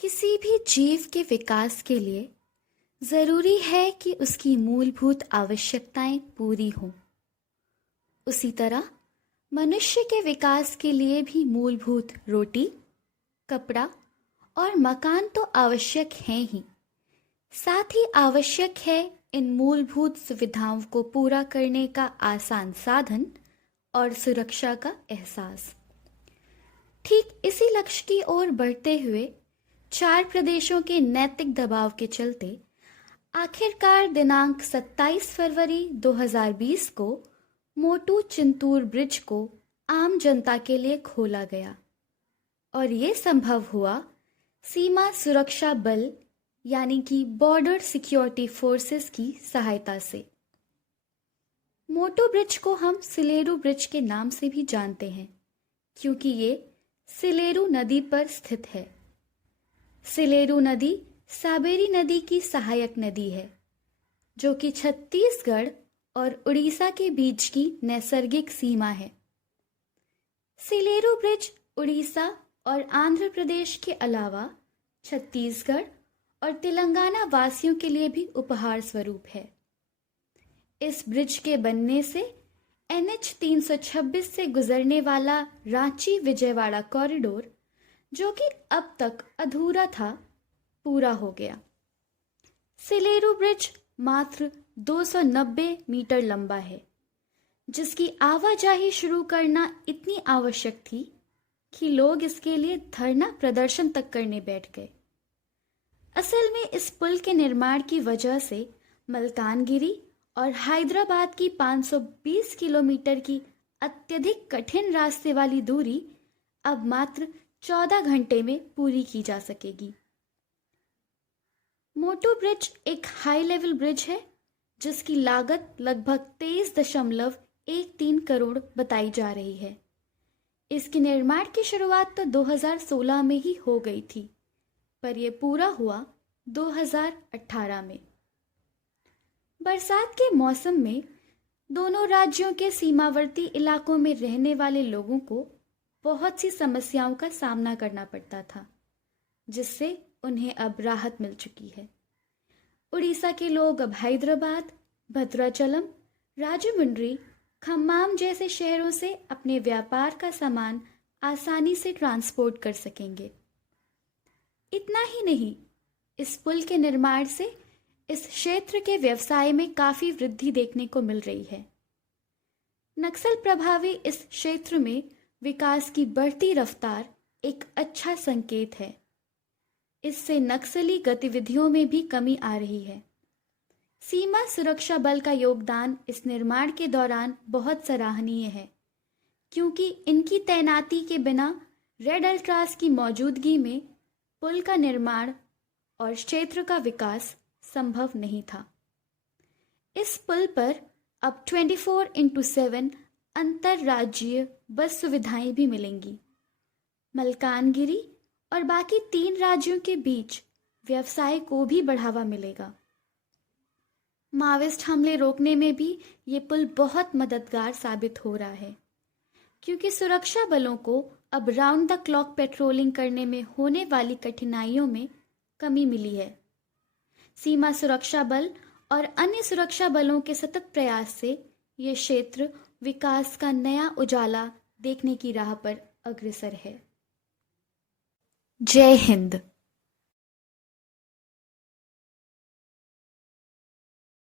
किसी भी जीव के विकास के लिए जरूरी है कि उसकी मूलभूत आवश्यकताएं पूरी हों। उसी तरह मनुष्य के विकास के लिए भी मूलभूत रोटी, कपड़ा और मकान तो आवश्यक हैं ही, साथ ही आवश्यक है इन मूलभूत सुविधाओं को पूरा करने का आसान साधन और सुरक्षा का एहसास। ठीक इसी लक्ष्य की ओर बढ़ते हुए 4 प्रदेशों के नैतिक दबाव के चलते आखिरकार दिनांक 27 फरवरी 2020 को मोटू चिंतूर ब्रिज को आम जनता के लिए खोला गया और ये संभव हुआ सीमा सुरक्षा बल यानी कि बॉर्डर सिक्योरिटी फोर्सेस की सहायता से। मोटू ब्रिज को हम सिलेरू ब्रिज के नाम से भी जानते हैं क्योंकि ये सिलेरू नदी पर स्थित है। सिलेरू नदी साबेरी नदी की सहायक नदी है जो कि छत्तीसगढ़ और उड़ीसा के बीच की नैसर्गिक सीमा है। सिलेरू ब्रिज उड़ीसा और आंध्र प्रदेश के अलावा छत्तीसगढ़ और तेलंगाना वासियों के लिए भी उपहार स्वरूप है। इस ब्रिज के बनने से NH 326 से गुजरने वाला रांची विजयवाड़ा कॉरिडोर, जो कि अब तक अधूरा था, पूरा हो गया। सिलेरू ब्रिज मात्र 290 मीटर लंबा है, जिसकी आवाजाही शुरू करना इतनी आवश्यक थी कि लोग इसके लिए धरना प्रदर्शन तक करने बैठ गए। असल में इस पुल के निर्माण की वजह से मल्कानगिरी और हैदराबाद की 520 किलोमीटर की अत्यधिक कठिन रास्ते वाली दूरी अब मात्र 14 घंटे में पूरी की जा सकेगी। मोटू ब्रिज एक हाई लेवल ब्रिज है जिसकी लागत लगभग 23.13 करोड़ बताई जा रही है। इसके निर्माण की शुरुआत तो 2016 में ही हो गई थी, पर यह पूरा हुआ 2018 में। बरसात के मौसम में दोनों राज्यों के सीमावर्ती इलाकों में रहने वाले लोगों को बहुत सी समस्याओं का सामना करना पड़ता था, जिससे उन्हें अब राहत मिल चुकी है। उड़ीसा के लोग अब हैदराबाद, भद्राचलम, राजमुंड्री, खम्माम जैसे शहरों से अपने व्यापार का सामान आसानी से ट्रांसपोर्ट कर सकेंगे। इतना ही नहीं, इस पुल के निर्माण से इस क्षेत्र के व्यवसाय में काफी वृद्धि देखने को मिल रही है। नक्सल प्रभावी इस क्षेत्र में विकास की बढ़ती रफ्तार एक अच्छा संकेत है। इससे नक्सली गतिविधियों में भी कमी आ रही है। सीमा सुरक्षा बल का योगदान इस निर्माण के दौरान बहुत सराहनीय है, क्योंकि इनकी तैनाती के बिना रेड अल्ट्रास की मौजूदगी में पुल का निर्माण और क्षेत्र का विकास संभव नहीं था। इस पुल पर अब 24x7 अंतरराज्यीय बस सुविधाएं भी मिलेंगी। मल्कानगिरी और बाकी 3 राज्यों के बीच व्यवसाय को भी बढ़ावा मिलेगा। माओवादी हमले रोकने में भी ये पुल बहुत मददगार साबित हो रहा है, क्योंकि सुरक्षा बलों को अब राउंड द क्लॉक पेट्रोलिंग करने में होने वाली कठिनाइयों में कमी मिली है। सीमा सुरक्षा बल और अन्य सुरक्षा बलों के सतत प्रयास से ये क्षेत्र विकास का नया उजाला देखने की राह पर अग्रसर है। जय हिंद।